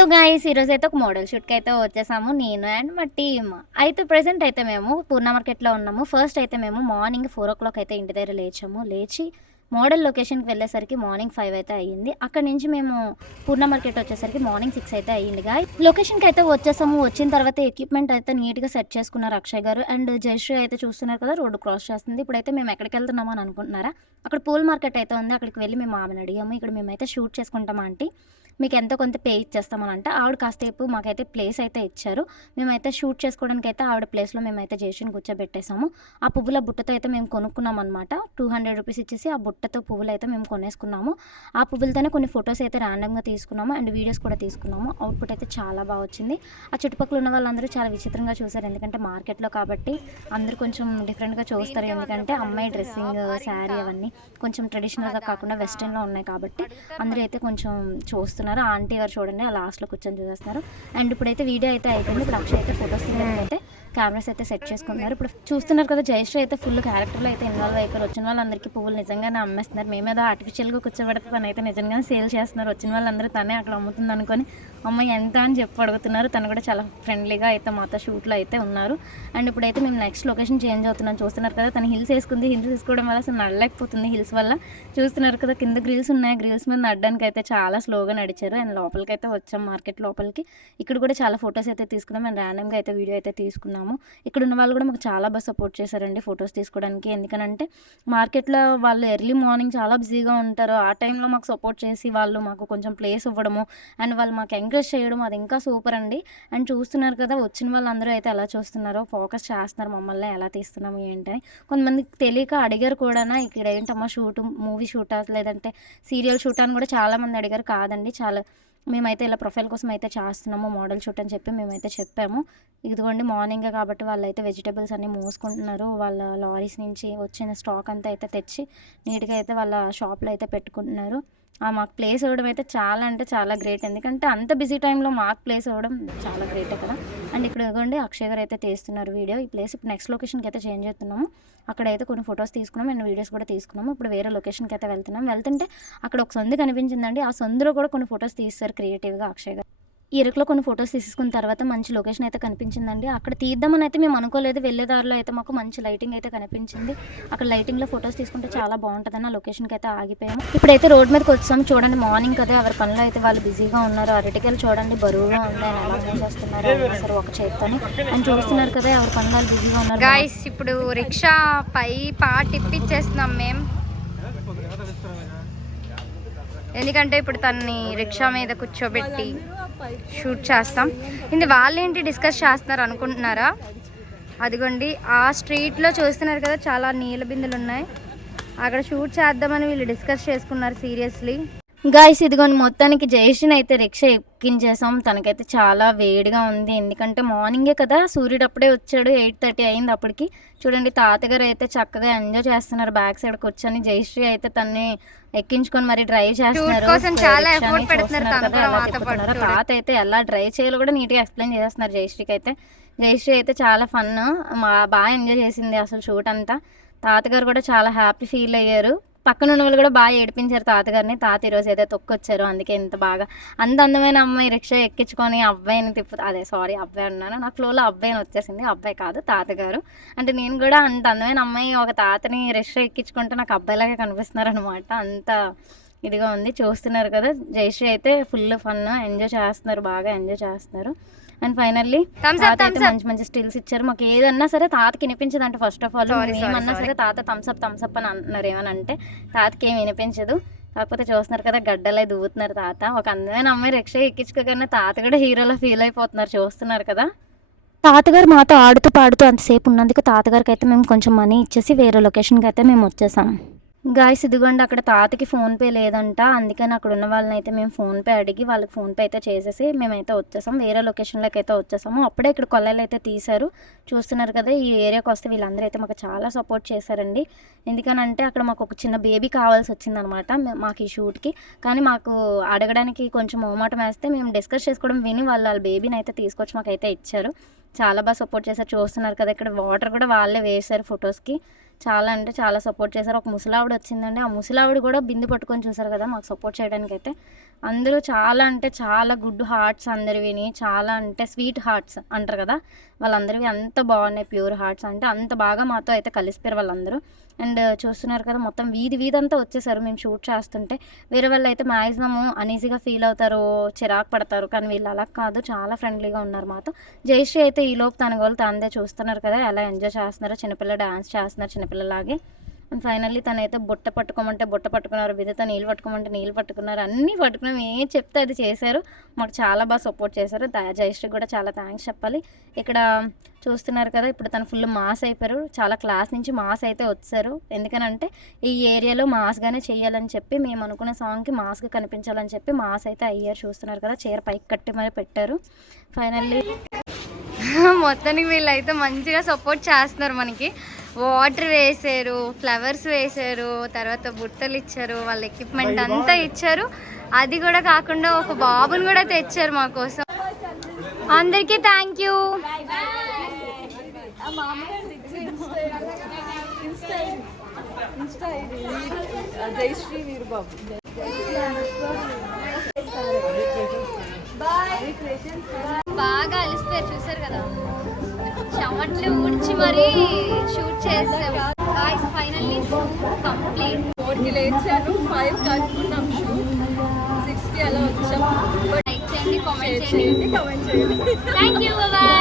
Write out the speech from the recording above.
Hello guys ఈరోజు అయితే ఒక మోడల్ షూట్కి అయితే వచ్చేసాము. నేను అండ్ మా టీమ్ అయితే ప్రెసెంట్ అయితే మేము పూర్ణ మార్కెట్లో ఉన్నాము. ఫస్ట్ అయితే మేము మార్నింగ్ ఫోర్ ఓ క్లాక్ అయితే ఇంటి దగ్గర లేచాము. లేచి మోడల్ లొకేషన్కి వెళ్ళేసరికి మార్నింగ్ ఫైవ్ అయితే అయ్యింది. అక్కడ నుంచి మేము పూర్ణ మార్కెట్ వచ్చేసరికి మార్నింగ్ సిక్స్ అయితే అయ్యింది గాయ లొకేషన్కి అయితే వచ్చేసాము. వచ్చిన తర్వాత ఎక్విప్మెంట్ అయితే నీట్గా సెట్ చేసుకున్నారు అక్షయ్ గారు. అండ్ జయశ్రీ అయితే చూస్తున్నారు కదా రోడ్డు క్రాస్ చేస్తుంది. ఇప్పుడైతే మేము ఎక్కడికి వెళ్తున్నామో అని అనుకుంటున్నారా? అక్కడ పూల్ మార్కెట్ అయితే ఉంది. అక్కడికి వెళ్ళి మేము ఆమెను అడిగాము. ఇక్కడ మేమైతే షూట్ చేసుకుంటామా ఆంటీ మీకు ఎంతో కొంత పే ఇచ్చేస్తామని అంటే ఆవిడ కాసేపు మాకైతే ప్లేస్ అయితే ఇచ్చారు. మేమైతే షూట్ చేసుకోవడానికి అయితే ఆవిడ ప్లేస్లో మేమైతే జేషిని కూర్చోబెట్టేసాము ఆ పువ్వుల బుట్టతో అయితే మేము కొనుక్కున్నాం అనమాట టూ హండ్రెడ్ రూపీస్ ఇచ్చేసి ఆ బుట్టతో పువ్వులు అయితే మేము కొనేసుకున్నాము. ఆ పువ్వులతోనే కొన్ని ఫొటోస్ అయితే ర్యాండమ్గా తీసుకున్నాము అండ్ వీడియోస్ కూడా తీసుకున్నాము. అవుట్పుట్ అయితే చాలా బాగా వచ్చింది. ఆ చుట్టుపక్కల ఉన్న వాళ్ళందరూ చాలా విచిత్రంగా చూసారు ఎందుకంటే మార్కెట్లో కాబట్టి అందరూ కొంచెం డిఫరెంట్గా చూస్తారు. ఎందుకంటే అమ్మాయి డ్రెస్సింగ్ శారీ అవన్నీ కొంచెం ట్రెడిషనల్గా కాకుండా వెస్ట్రన్లో ఉన్నాయి కాబట్టి అందరూ అయితే కొంచెం చూస్తున్నారు. ఆ ఆంటీ గారు చూడండి ఆ లాస్ట్లో కూర్చొని చూసేస్తున్నారు. అండ్ ఇప్పుడైతే వీడియో అయితే అయిపోయింది. ఇప్పుడు అక్షయ్ అయితే ఫొటోస్ తీయడానికి అయితే కెమెరాస్ అయితే సెట్ చేసుకున్నారు ఇప్పుడు చూస్తున్నారు కదా జయశ్రీ అయితే ఫుల్ క్యారెక్టర్లో అయితే ఇన్వాల్వ్ అయిపోయారు. వచ్చిన వాళ్ళందరికీ పువ్వులు నిజంగానే అమ్మేస్తున్నారు. మేమేదో ఆర్టిఫిషియల్గా కూర్చోబెడితే తను అయితే నిజంగానే సేల్ చేస్తున్నారు. వచ్చిన వాళ్ళందరూ తనే అక్కడ అమ్ముతుంది అనుకొని అమ్మ ఎంత అని చెప్పి అడుగుతున్నారు. తను కూడా చాలా ఫ్రెండ్లీగా అయితే మాతో షూట్లో అయితే ఉన్నారు. అండ్ ఇప్పుడైతే మేము నెక్స్ట్ లొకేషన్ చేంజ్ అవుతున్నాం. చూస్తున్నారు కదా తను హిల్స్ వేసుకుంది. హిల్స్ వేసుకోవడం వల్ల అసలు నడలేకపోతుంది హిల్స్ వల్ల. చూస్తున్నారు కదా కింద గ్రిల్స్ ఉన్నాయి. గ్రిల్స్ మీద నడడానికి అయితే చాలా స్లోగా నడిచారు. అండ్ లోపలికి అయితే వచ్చాం మార్కెట్ లోపలికి. ఇక్కడ కూడా చాలా ఫొటోస్ అయితే తీసుకున్నాం. అండ్ ర్యాండమ్గా అయితే వీడియో అయితే తీసుకున్నాము ఇక్కడ ఉన్న వాళ్ళు కూడా మాకు చాలా బాగా సపోర్ట్ చేశారండి ఫొటోస్ తీసుకోవడానికి. ఎందుకనంటే మార్కెట్లో వాళ్ళు ఎర్లీ మార్నింగ్ చాలా బిజీగా ఉంటారు. ఆ టైంలో మాకు సపోర్ట్ చేసి వాళ్ళు మాకు కొంచెం ప్లేస్ ఇవ్వడము అండ్ వాళ్ళు మాకు ఎంకరేజ్ చేయడం అది ఇంకా సూపర్ అండి. అండ్ చూస్తున్నారు కదా వచ్చిన వాళ్ళందరూ అయితే ఎలా చూస్తున్నారో ఫోకస్ చేస్తున్నారు మమ్మల్ని ఎలా తీస్తున్నాము ఏంటి అని కొంతమందికి తెలియక అడిగారు కూడా ఇక్కడ ఏంటమ్మా షూట్ మూవీ షూటా లేదంటే సీరియల్ షూట్ అని కూడా చాలామంది అడిగారు. కాదండి చాలా మేమైతే ఇలా ప్రొఫైల్ కోసం అయితే చేస్తున్నాము మోడల్ షూట్ అని చెప్పి మేమైతే చెప్పాము. ఇదిగోండి మార్నింగ్ కాబట్టి వాళ్ళైతే వెజిటేబుల్స్ అన్నీ మోసుకుంటున్నారు. వాళ్ళ లారీస్ నుంచి వచ్చిన స్టాక్ అంతా అయితే తెచ్చి నీట్గా అయితే వాళ్ళ షాప్లో అయితే పెట్టుకుంటున్నారు. ఆ మాకు ప్లేస్ ఇవ్వడం అయితే చాలా అంటే చాలా గ్రేట్. ఎందుకంటే అంత బిజీ టైంలో మాకు ప్లేస్ ఇవ్వడం చాలా గ్రేటే కదా. అండ్ ఇక్కడ ఇదిగోండి అక్షయ్ గారు అయితే తీస్తున్నారు వీడియో. ఈ ప్లేస్ ఇప్పుడు నెక్స్ట్ లొకేషన్కి అయితే చేంజ్ చేస్తున్నాము. అక్కడైతే కొన్ని ఫొటోస్ తీసుకున్నాం అండ్ వీడియోస్ కూడా తీసుకున్నాము. ఇప్పుడు వేరే లొకేషన్కి అయితే వెళ్తున్నాం వెళ్తుంటే అక్కడ ఒక సందు కనిపించిందండి. ఆ సందులో కూడా కొన్ని ఫొటోస్ తీస్తారు క్రియేటివ్గా అక్షయ్ గారు. ఇరుకులో కొన్ని ఫొటోస్ తీసుకున్న తర్వాత మంచి లొకేషన్ అయితే కనిపించిందండి. అక్కడ తీద్దామని అయితే మేము అనుకోలేదు. వెళ్ళే దారిలో అయితే మాకు మంచి లైటింగ్ అయితే కనిపించింది. అక్కడ లైటింగ్లో ఫొటోస్ తీసుకుంటే చాలా బాగుంటుందని ఆ లొకేషన్కి అయితే ఆగిపోయాము. ఇప్పుడైతే రోడ్ మీదకి వచ్చాము. చూడండి మార్నింగ్ కదా ఎవరి పనిలో అయితే వాళ్ళు బిజీగా ఉన్నారు అరటికలు చూడండి బరువుగా ఉన్నాయి అని చేస్తున్నారు సరే ఒక చేత్తోని. అని చూస్తున్నారు కదా ఎవరి పని వాళ్ళు బిజీగా ఉన్నారు. గాయస్ ఇప్పుడు రిక్షా పై పార్ట్ ఇప్పించేస్తున్నాం మేము. ఎందుకంటే ఇప్పుడు తన్ని రిక్షా మీద కూర్చోబెట్టి షూట్ చేస్తాం. ఇది వాళ్ళేంటి డిస్కస్ చేస్తున్నారు అనుకుంటున్నారా? అదిగోండి ఆ స్ట్రీట్లో చూస్తున్నారు కదా చాలా నీళ్ళ బిందెలు ఉన్నాయి. అక్కడ షూట్ చేద్దామని వీళ్ళు డిస్కస్ చేసుకున్నారు సీరియస్లీ. గాయస్ ఇదిగోండి మొత్తానికి జయశ్రీని అయితే రిక్షా ఎక్కించేసాం. తనకైతే చాలా వేడిగా ఉంది. ఎందుకంటే మార్నింగే కదా సూర్యుడు అప్పుడే వచ్చాడు. ఎయిట్ థర్టీ అయింది అప్పటికి. చూడండి తాతగారు అయితే చక్కగా ఎంజాయ్ చేస్తున్నారు బ్యాక్ సైడ్ కూర్చొని. జయశ్రీ అయితే తన్ని ఎక్కించుకొని మరి డ్రైవ్ చేస్తున్నారు. తాత అయితే ఎలా డ్రైవ్ చేయాలో కూడా నీట్గా ఎక్స్ప్లెయిన్ చేస్తున్నారు జయశ్రీకి అయితే. జయశ్రీ అయితే చాలా ఫన్ మా బాగా ఎంజాయ్ చేసింది అసలు షూట్ అంతా. తాతగారు కూడా చాలా హ్యాపీ ఫీల్ అయ్యారు. పక్కన ఉన్న వాళ్ళు కూడా బాగా ఏడిపించారు తాతగారిని. తాత ఈరోజు ఏదో తొక్కొచ్చారు. అందుకే ఇంత బాగా అంత అందమైన అమ్మాయి రిక్షా ఎక్కించుకొని అబ్బాయిని తిప్పు అదే సారీ అబ్బాయి అన్నాను. నా ఫ్లోలో అబ్బాయిని వచ్చేసింది. అబ్బాయి కాదు తాతగారు. అంటే నేను కూడా అంత అందమైన అమ్మాయి ఒక తాతని రిక్షా ఎక్కించుకుంటే నాకు అబ్బాయిలాగే కనిపిస్తున్నారు అనమాట అంత ఇదిగా ఉంది. చూస్తున్నారు కదా జయశ్రీ అయితే ఫుల్ ఫన్. ఎంజాయ్ చేస్తున్నారు బాగా ఎంజాయ్ చేస్తున్నారు. అండ్ ఫైనల్లీ తాత అయితే. మంచి మంచి స్టిల్స్ ఇచ్చారు. మాకు ఏదన్నా సరే తాతకి వినిపించదు అంటే ఫస్ట్ ఆఫ్ ఆల్ ఏమన్నా. సరే తాత థమ్స్అప్ థమ్స్అప్ అని అంటున్నారు ఏమని అంటే తాతకి ఏం వినిపించదు. కాకపోతే చూస్తున్నారు కదా గడ్డలై దువ్వుతున్నారు తాత. ఒక అందమైన అమ్మాయి రిక్షా ఎక్కించుకోగానే తాత కూడా హీరోలో ఫీల్ అయిపోతున్నారు. చూస్తున్నారు కదా. తాతగారు మాతో ఆడుతూ పాడుతూ అంతసేపు ఉన్నందుకు తాతగారికి అయితే మేము కొంచెం మనీ ఇచ్చేసి వేరే లొకేషన్కి అయితే మేము వచ్చేసాం. గాయస్ ఇదిగోండి అక్కడ తాతకి ఫోన్పే లేదంట. అందుకని అక్కడ ఉన్న వాళ్ళని అయితే మేము ఫోన్పే అడిగి వాళ్ళకి ఫోన్పే అయితే చేసేసి మేమైతే వచ్చేసాం. వేరే లొకేషన్లోకి అయితే వచ్చేసాము. అప్పుడే ఇక్కడ కొల్లలు అయితే తీశారు. చూస్తున్నారు కదా ఈ ఏరియాకి వస్తే వీళ్ళందరూ అయితే మాకు చాలా సపోర్ట్ చేశారండి. ఎందుకనంటే అక్కడ మాకు ఒక చిన్న బేబీ కావాల్సి వచ్చిందనమాట మాకు ఈ షూట్కి కానీ మాకు అడగడానికి కొంచెం మొహమాటం వేస్తే మేము డిస్కస్ చేసుకోవడం విని వాళ్ళు వాళ్ళ బేబీని అయితే తీసుకొచ్చి మాకైతే ఇచ్చారు. చాలా బాగా సపోర్ట్ చేశారు. చూస్తున్నారు కదా ఇక్కడ వాటర్ కూడా వాళ్ళే వేశారు ఫొటోస్కి చాలా అంటే చాలా సపోర్ట్ చేశారు. ఒక ముసలావిడ వచ్చిందండి. ఆ ముసలావిడ కూడా బింది పట్టుకొని చూసారు కదా మాకు సపోర్ట్ చేయడానికి అయితే అందరూ చాలా అంటే చాలా గుడ్ హార్ట్స్ అందరివిని చాలా అంటే స్వీట్ హార్ట్స్ అంటారు కదా వాళ్ళందరివి అంత బాగున్నాయి ప్యూర్ హార్ట్స్. అంటే అంత బాగా మాతో అయితే కలిసిపోయారు వాళ్ళందరూ. అండ్ చూస్తున్నారు కదా మొత్తం వీధి వీధంతా వచ్చేసారు. మేము షూట్ చేస్తుంటే వేరే వాళ్ళు అయితే మ్యాక్సిమమ్ అనీజీగా ఫీల్ అవుతారు చిరాకు పడతారు. కానీ వీళ్ళు అలా కాదు. చాలా ఫ్రెండ్లీగా ఉన్నారు మాతో. జయశ్రీ అయితే ఈలోపు తన వాళ్ళు తనదే చూస్తున్నారు కదా ఎలా ఎంజాయ్ చేస్తున్నారో చిన్నపిల్ల డాన్స్ చేస్తున్నారు చిన్నపిల్లలాగే అండ్ ఫైనల్లీ తనైతే బుట్ట పట్టుకోమంటే బుట్ట పట్టుకున్నారు విధత నీళ్ళు పట్టుకోమంటే నీళ్ళు పట్టుకున్నారు అన్నీ పట్టుకున్నాం. ఏం చెప్తే అది చేశారు. మాకు చాలా బాగా సపోర్ట్ చేశారు. జయశ్రీ కూడా చాలా థ్యాంక్స్ చెప్పాలి. ఇక్కడ చూస్తున్నారు కదా ఇప్పుడు తను ఫుల్ మాస్ అయిపోయారు. చాలా క్లాస్ నుంచి మాస్ అయితే వచ్చారు. ఎందుకనంటే ఈ ఏరియాలో మాస్గానే చేయాలని చెప్పి మేము అనుకునే సాంగ్కి మాస్గా కనిపించాలని చెప్పి మాస్ అయితే అయ్యారు. చూస్తున్నారు కదా చీర పైకి కట్టి మరి పెట్టారు. ఫైనల్లీ మొత్తానికి వీళ్ళైతే మంచిగా సపోర్ట్ చేస్తున్నారు మనకి. వాటర్ వేసారు ఫ్లవర్స్ వేసారు తర్వాత బుట్టలు ఇచ్చారు వాళ్ళ ఎక్విప్మెంట్ అంతా ఇచ్చారు. అది కూడా కాకుండా ఒక బాబుని కూడా తెచ్చారు మా కోసం. అందరికీ థ్యాంక్ యూ జయశ్రీ వీరబాబు బాగా అలిసిపోయారు చూసారు కదా. చెమట్లు ఊడ్చి మరీ షూట్ చేసాం. Guys finally complete. ఫోర్కి లేచాను ఫైవ్ కనుక్కున్నాం షూట్. సిక్స్కి అలా వచ్చాం. లైక్ చేయండి కామెంట్ చేయండి. చేయండి కమెంట్ చేయండి. Thank you bye